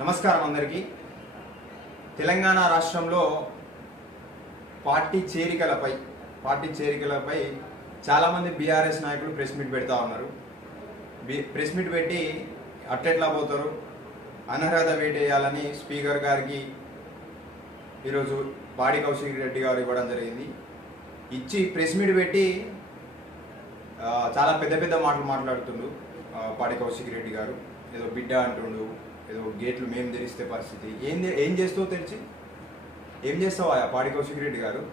నమస్కారం అందరికీ. తెలంగాణ రాష్ట్రంలో పార్టీ చేరికలపై పార్టీ చేరికలపై చాలామంది బీఆర్ఎస్ నాయకులు ప్రెస్ మీట్ పెడతా ఉన్నారు. బి- ప్రెస్ మీట్ పెట్టి అట్టెట్లా పోతారు? అనర్హత వేటేయాలని స్పీకర్ గారికి ఈరోజు పాడి కౌశిక్ రెడ్డి గారు ఇవ్వడం జరిగింది. ఇచ్చి ప్రెస్ మీట్ పెట్టి చాలా పెద్ద పెద్ద మాటలు మాట్లాడుతుండు పాడి కౌశిక్ రెడ్డి గారు. ఏదో బిడ్డ అంటుండు ఏదో గేట్లు మేము తెరిస్తే పరిస్థితి. ఏం చే- ఏం చేస్తావు తెరిచి? ఏం చేస్తావు ఆయా పాడి కౌశిక్ రెడ్డి గారు?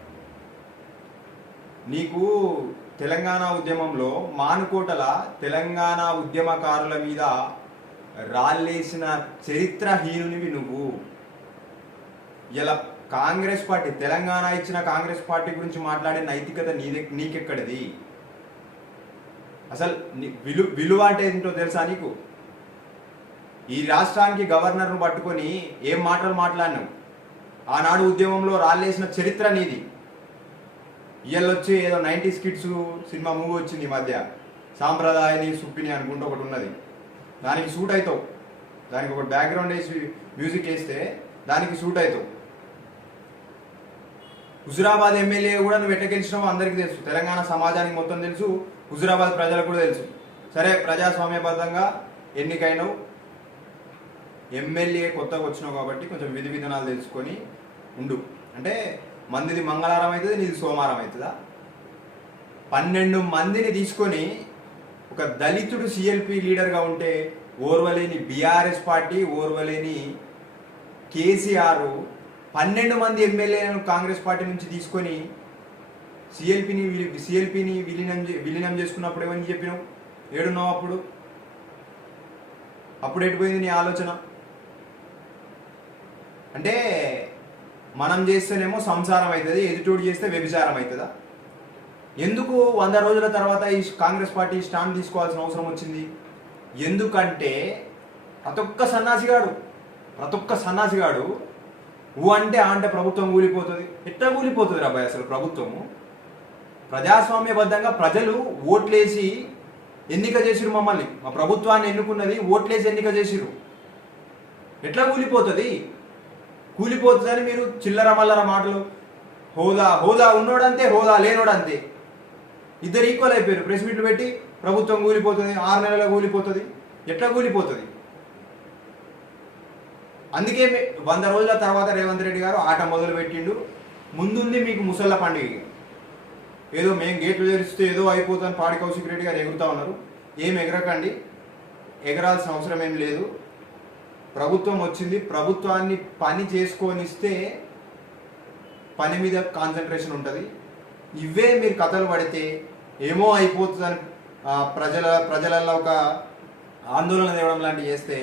నీకు తెలంగాణ ఉద్యమంలో మానుకోటల తెలంగాణ ఉద్యమకారుల మీద రాళ్ళేసిన చరిత్రహీనునివి నువ్వు. ఇలా కాంగ్రెస్ పార్టీ తెలంగాణ ఇచ్చిన కాంగ్రెస్ పార్టీ గురించి మాట్లాడే నైతికత నీదే నీకెక్కడిది? అసలు విలు విలువ అంటే ఏంటో తెలుసా నీకు? ఈ రాష్ట్రానికి గవర్నర్ను పట్టుకొని ఏం మాటలు మాట్లాడినావు? ఆనాడు ఉద్యమంలో రాళ్ళేసిన చరిత్ర నీది. ఇయ్యల్లొచ్చి ఏదో నైంటీ స్కిట్స్ సినిమా మూవీ వచ్చింది ఈ మధ్య. సాంప్రదాయని సుప్పిని అనుకుంటూ ఒకటి ఉన్నది. దానికి సూట్ అవుతావు దానికి ఒక బ్యాక్గ్రౌండ్ వేసి మ్యూజిక్ వేస్తే దానికి సూట్ అవుతావు హుజురాబాద్ ఎమ్మెల్యే కూడా నువ్వు ఎట్లా గెలిచినావో అందరికీ తెలుసు. తెలంగాణ సమాజానికి మొత్తం తెలుసు. హుజురాబాద్ ప్రజలకు కూడా తెలుసు. సరే ప్రజాస్వామ్యబద్ధంగా ఎన్నికైనవు. ఎమ్మెల్యే కొత్తగా వచ్చినావు కాబట్టి కొంచెం విధి విధానాలు తెలుసుకొని ఉండు. అంటే మందిది మంగళవారం అవుతుంది నీది సోమవారం అవుతుందా? పన్నెండు మందిని తీసుకొని ఒక దళితుడు సిఎల్పి లీడర్గా ఉంటే ఓర్వలేని బీఆర్ఎస్ పార్టీ ఓర్వలేని కేసీఆర్ పన్నెండు మంది ఎమ్మెల్యేలను కాంగ్రెస్ పార్టీ నుంచి తీసుకొని సిఎల్పిని సిఎల్పిని విలీనం చే- విలీనం చేసుకున్నప్పుడు ఏమని చెప్పినావు? ఏడున్నావు అప్పుడు? అప్పుడు ఎటుపోయింది నీ ఆలోచన? అంటే మనం చేస్తేనేమో సంసారం అవుతుంది ఎదుటోడు చేస్తే వ్యభిచారం అవుతుందా? ఎందుకు వంద రోజుల తర్వాత ఈ కాంగ్రెస్ పార్టీ స్టాండ్ తీసుకోవాల్సిన అవసరం వచ్చింది? ఎందుకంటే ప్రతి ఒక్క సన్నాసిగాడు ప్రతి ఒక్క సన్నాసిగాడు ఊ అంటే ఆ అంటే ప్రభుత్వం కూలిపోతుంది ఎట్లా కూలిపోతుంది రాబాయ్ అసలు ప్రభుత్వము? ప్రజాస్వామ్యబద్ధంగా ప్రజలు ఓట్లేసి ఎన్నిక చేసిరు మమ్మల్ని. మా ప్రభుత్వాన్ని ఎన్నుకున్నది ఓట్లేసి ఎన్నిక చేసిరు ఎట్లా కూలిపోతుంది కూలిపోతుందని మీరు చిల్లర మల్లర మాటలు హోదా హోదా ఉన్నోడంతే హోదా లేనోడంతే. ఇద్దరు ఈక్వల్ అయిపోయారు. ప్రెస్ మీట్లు పెట్టి ప్రభుత్వం కూలిపోతుంది ఆరు నెలల కూలిపోతుంది. ఎట్లా కూలిపోతుంది? అందుకే వంద రోజుల తర్వాత రేవంత్ రెడ్డి గారు ఆట మొదలు పెట్టిండు ముందుంది మీకు ముసళ్ళ పండుగ. ఏదో మేము గేట్లు తెరిస్తే ఏదో అయిపోతుంది పాడి కౌశిక్ రెడ్డి గారు ఎగురుతా ఉన్నారు. ఏం ఎగరకండి. ఎగరాల్సిన అవసరం ఏం లేదు. ప్రభుత్వం వచ్చింది ప్రభుత్వాన్ని పని చేసుకొనిస్తే పని మీద కాన్సన్ట్రేషన్ ఉంటుంది. ఇవే మీరు కథలు పడితే ఏమో అయిపోతుందని ప్రజల ప్రజలలో ఒక ఆందోళన తేవడం లాంటివి చేస్తే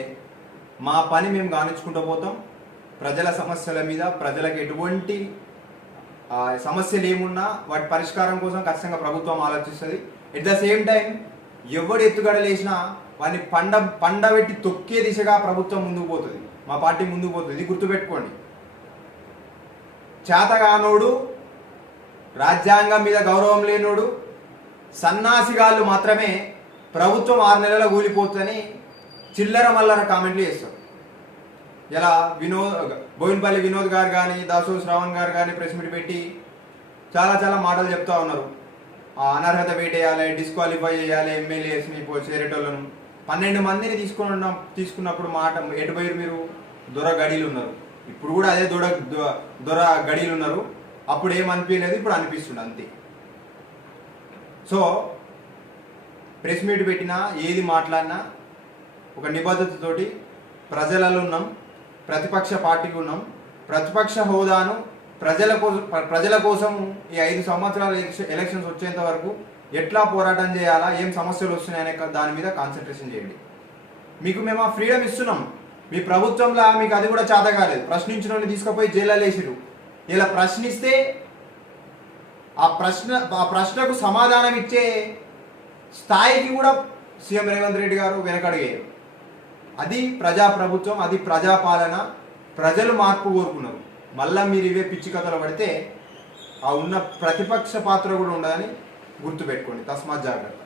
మా పని మేము గానించుకుంటూ పోతాం. ప్రజల సమస్యల మీద ప్రజలకు ఎటువంటి సమస్యలు ఏమున్నా వాటి పరిష్కారం కోసం ఖచ్చితంగా ప్రభుత్వం ఆలోచిస్తుంది. ఎట్ ద సేమ్ టైం ఎవడు ఎత్తుగడలు వేసినా వాడిని పండ పండబెట్టి తొక్కే దిశగా ప్రభుత్వం ముందుకు పోతుంది. మా పార్టీ ముందుకు పోతుంది. ఇది గుర్తుపెట్టుకోండి. చేతగానోడు రాజ్యాంగం మీద గౌరవం లేనోడు సన్నాసిగాళ్ళు మాత్రమే ప్రభుత్వం ఆరు నెలల కూలిపోతుందని చిల్లర మల్లర కామెంట్లు చేస్తారు. ఇలా వినోద్ బోయినపల్లి వినోద్ గారు కానీ దాసు శ్రావణ్ గారు కానీ ప్రెస్ మీట్ పెట్టి చాలా చాలా మాటలు చెప్తా ఉన్నారు. అనర్హత వేటేయాలి డిస్క్వాలిఫై చేయాలి ఎమ్మెల్యేస్ని పో చేరేటోళ్ళను. పన్నెండు మందిని తీసుకున్న తీసుకున్నప్పుడు మాట ఎటు మీరు? దొర గడీలు ఉన్నారు ఇప్పుడు కూడా అదే దొర దొర గడీలు ఉన్నారు అప్పుడు ఏం అనిపించలేదు ఇప్పుడు అనిపిస్తుంది అంతే. సో ప్రెస్ మీట్ పెట్టినా ఏది మాట్లాడినా ఒక నిబద్ధతతోటి ప్రజలలో ఉన్నాం ప్రతిపక్ష పార్టీలు ఉన్నాం. ప్రతిపక్ష హోదాను ప్రజల కోసం ప్రజల కోసం ఈ ఐదు సంవత్సరాల ఎలక్షన్స్ వచ్చేంత వరకు ఎట్లా పోరాటం చేయాలా ఏం సమస్యలు వస్తున్నాయనే దాని మీద కాన్సన్ట్రేషన్ చేయండి. మీకు మేము ఆ ఫ్రీడమ్ ఇస్తున్నాం. మీ ప్రభుత్వంలో మీకు అది కూడా చేత కాలేదు. ప్రశ్నించిన వాళ్ళు తీసుకుపోయి జైల్లో వేసిరు ఇలా ప్రశ్నిస్తే ఆ ప్రశ్న ఆ ప్రశ్నకు సమాధానం ఇచ్చే స్థాయికి కూడా సీఎం రేవంత్ రెడ్డి గారు వెనకడిగారు అది ప్రజాప్రభుత్వం అది ప్రజాపాలన ప్రజలు మార్పు కోరుకున్నారు. మళ్ళీ మీరు ఇవే పిచ్చి కథలు పడితే ఆ ఉన్న ప్రతిపక్ష పాత్ర కూడా ఉండదని గుర్తుపెట్టుకోండి తస్మాత్ జాగ్రత్త.